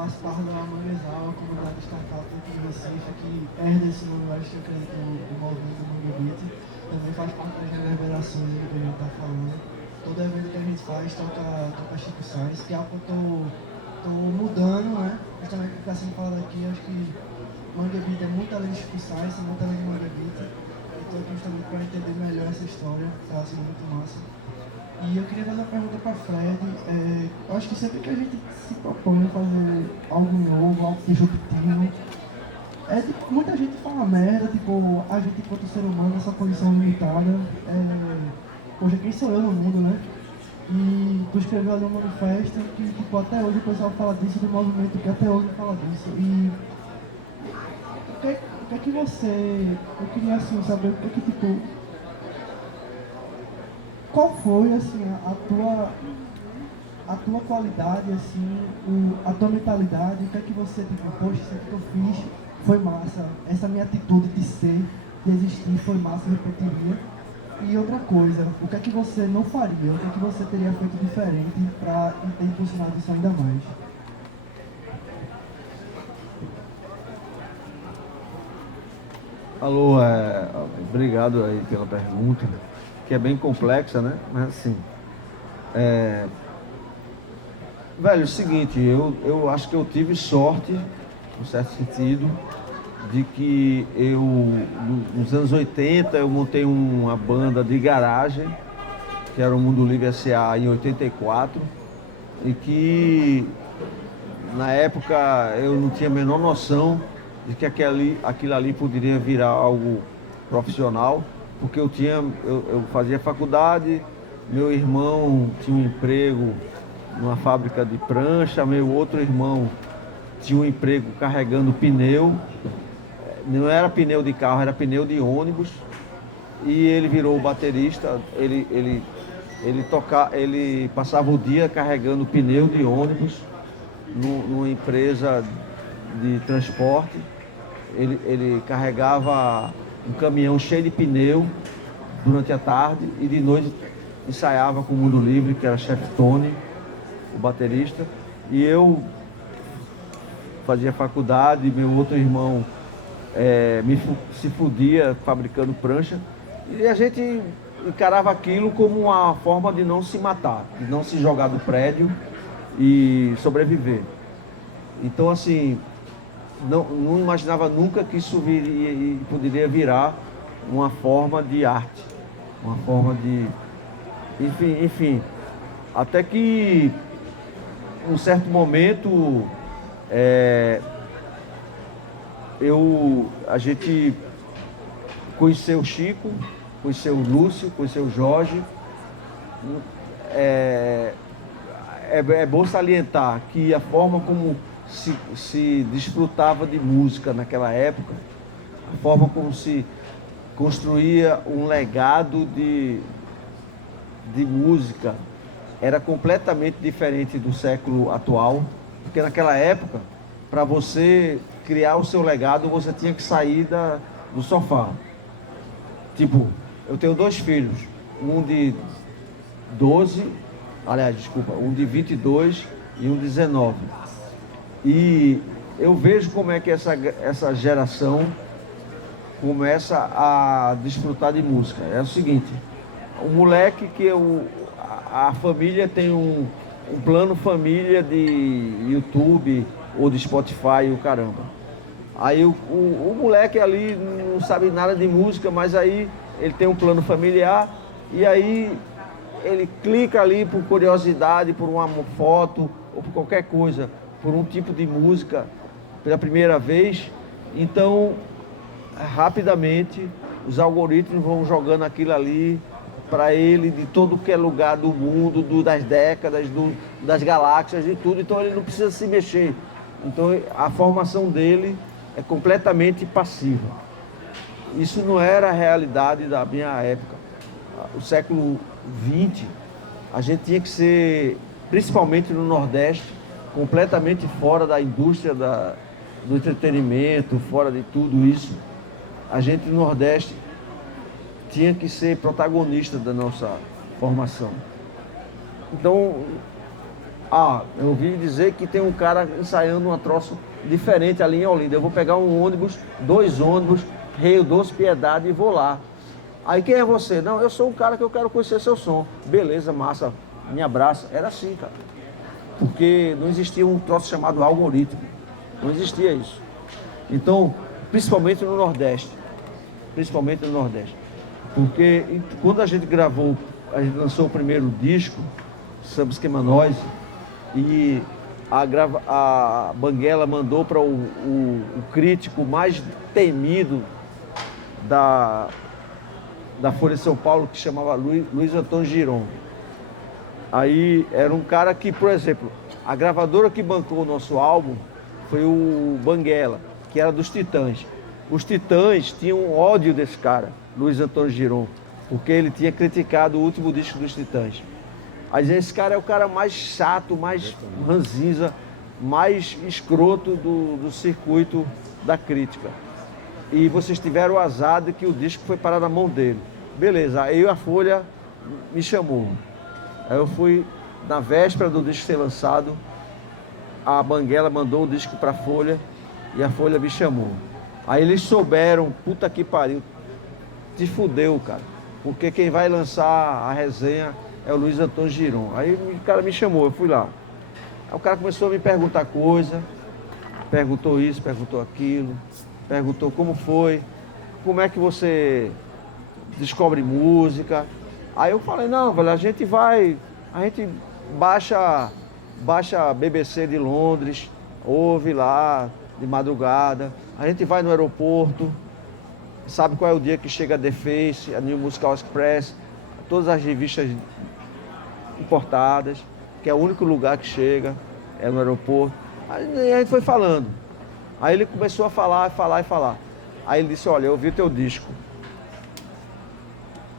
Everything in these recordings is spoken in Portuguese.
faço parte da Manguezal, a comunidade startup aqui em Recife, que herda esse noroeste, eu acredito, do movimento do Mangue Beat. Também faz parte das reverberações que a gente está falando. Todo evento que a gente faz toca Chico Sainz, que é algo que eu tô mudando, né? Justamente porque está sendo falado aqui, acho que Mangue Beat é muito além de Chico Sainz, é muito além de Mangue Beat. Estou aqui justamente para entender melhor essa história, está sendo muito massa. E eu queria fazer uma pergunta para Fred. Eu acho que sempre que a gente se propõe a fazer algo novo, algo disruptivo, muita gente fala merda, tipo, a gente enquanto ser humano, essa condição limitada, poxa, quem sou eu no mundo, né? E tu escreveu ali um manifesto que, tipo, até hoje o pessoal fala disso, do movimento que até hoje fala disso. E o que é que você, eu queria assim, saber o que é que, tipo, qual foi, assim, a tua qualidade, assim, a tua mentalidade, o que é que você, tipo, poxa, isso aqui que eu fiz foi massa, essa minha atitude de ser, de existir foi massa, eu repetiria. E outra coisa, o que é que você não faria, o que é que você teria feito diferente para ter impulsionado isso ainda mais? Alô, obrigado aí pela pergunta, que é bem complexa, né? Mas assim, velho, é o seguinte, eu acho que eu tive sorte, em certo sentido, de que nos anos 80, eu montei uma banda de garagem, que era o Mundo Livre S.A. em 84, e que na época eu não tinha a menor noção de que aquilo ali poderia virar algo profissional, porque eu fazia faculdade, meu irmão tinha um emprego numa fábrica de prancha, meu outro irmão tinha um emprego carregando pneu, não era pneu de carro, era pneu de ônibus, e ele virou baterista, ele passava o dia carregando pneu de ônibus numa empresa de transporte. Ele carregava um caminhão cheio de pneu durante a tarde e de noite ensaiava com o Mundo Livre, que era chefe Tony, o baterista. E eu fazia faculdade, meu outro irmão se fudia fabricando prancha. E a gente encarava aquilo como uma forma de não se matar, de não se jogar do prédio e sobreviver. Então, assim, não imaginava nunca que isso viria e poderia virar uma forma de arte, uma forma de... Enfim, até que, um certo momento, a gente conheceu o Chico, conheceu o Lúcio, conheceu o Jorge. É bom salientar que a forma como se desfrutava de música naquela época, a forma como se construía um legado de música era completamente diferente do século atual, porque naquela época, para você criar o seu legado, você tinha que sair do sofá. Tipo, eu tenho 2 filhos, um de 12, aliás, desculpa, um de 22 e um de 19. E eu vejo como é que essa geração começa a desfrutar de música. É o seguinte, o moleque a família tem um plano família de YouTube ou de Spotify, o caramba. Aí o moleque ali não sabe nada de música, mas aí ele tem um plano familiar e aí ele clica ali por curiosidade, por uma foto ou por qualquer coisa, por um tipo de música pela primeira vez. Então, rapidamente, os algoritmos vão jogando aquilo ali para ele de todo que é lugar do mundo, das décadas, das galáxias, de tudo. Então ele não precisa se mexer. Então a formação dele é completamente passiva. Isso não era a realidade da minha época. O século XX, a gente tinha que ser, principalmente no Nordeste, completamente fora da indústria do entretenimento, fora de tudo isso. A gente no Nordeste tinha que ser protagonista da nossa formação. Então, Ah, eu ouvi dizer que tem um cara ensaiando uma troço diferente ali em Olinda. Eu vou pegar um ônibus, 2 ônibus, Rio Doce Piedade e vou lá. Aí quem é você? Não, eu sou um cara que eu quero conhecer seu som. Beleza, massa, me abraça. Era assim, cara. Porque não existia um troço chamado algoritmo. Não existia isso. Então, principalmente no Nordeste. Principalmente no Nordeste. Porque quando a gente gravou, a gente lançou o primeiro disco, Samba Esquema Nós, e a Banguela mandou para o crítico mais temido da Folha de São Paulo, que chamava Luiz Antônio Giron. Aí era um cara que, por exemplo, a gravadora que bancou o nosso álbum foi o Banguela, que era dos Titãs. Os Titãs tinham ódio desse cara, Luiz Antônio Giron, porque ele tinha criticado o último disco dos Titãs. Aí esse cara é o cara mais chato, mais ranzinza, mais escroto do circuito da crítica. E vocês tiveram o azar de que o disco foi parar na mão dele. Beleza, aí a Folha me chamou. Aí eu fui, na véspera do disco ser lançado, a Banguela mandou o disco pra Folha e a Folha me chamou. Aí eles souberam, puta que pariu, te fudeu, cara. Porque quem vai lançar a resenha é o Luiz Antônio Giron. Aí o cara me chamou, eu fui lá. Aí o cara começou a me perguntar coisa, perguntou isso, perguntou aquilo, perguntou como foi, como é que você descobre música. Aí eu falei, não, velho, a gente baixa BBC de Londres, ouve lá de madrugada, a gente vai no aeroporto, sabe qual é o dia que chega a The Face, a New Musical Express, todas as revistas importadas, que é o único lugar que chega, é no aeroporto. Aí a gente foi falando. Aí ele começou a falar. Aí ele disse, olha, eu ouvi o teu disco.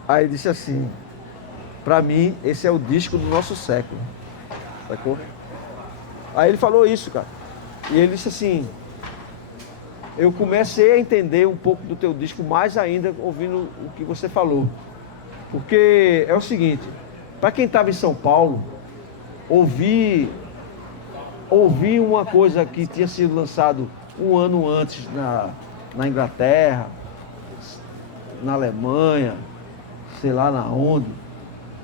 Aí ele disse assim, pra mim, esse é o disco do nosso século. Sacou? Aí ele falou isso, cara. E ele disse assim, eu comecei a entender um pouco do teu disco mais ainda ouvindo o que você falou. Porque é o seguinte, para quem estava em São Paulo, ouvir uma coisa que tinha sido lançado um ano antes na Inglaterra, na Alemanha, sei lá na onde,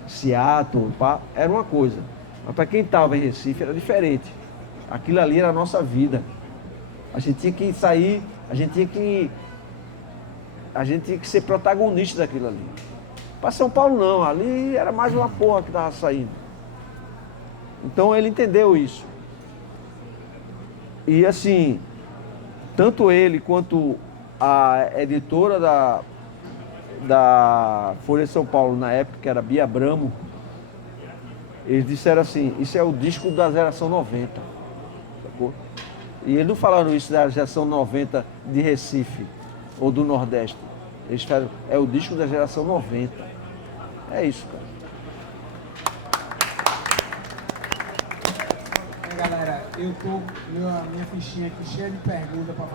Seattle, era uma coisa. Mas para quem estava em Recife era diferente. Aquilo ali era a nossa vida. A gente tinha que sair, a gente tinha que ser protagonista daquilo ali. Para São Paulo não, ali era mais uma porra que estava saindo. Então ele entendeu isso. E assim, tanto ele quanto a editora da Folha de São Paulo, na época, que era Bia Bramo, eles disseram assim, isso é o disco da geração 90. Sacou? E eles não falaram isso da geração 90 de Recife ou do Nordeste. Eles falaram, é o disco da geração 90. É isso, cara. Galera, eu tô minha fichinha aqui cheia de perguntas para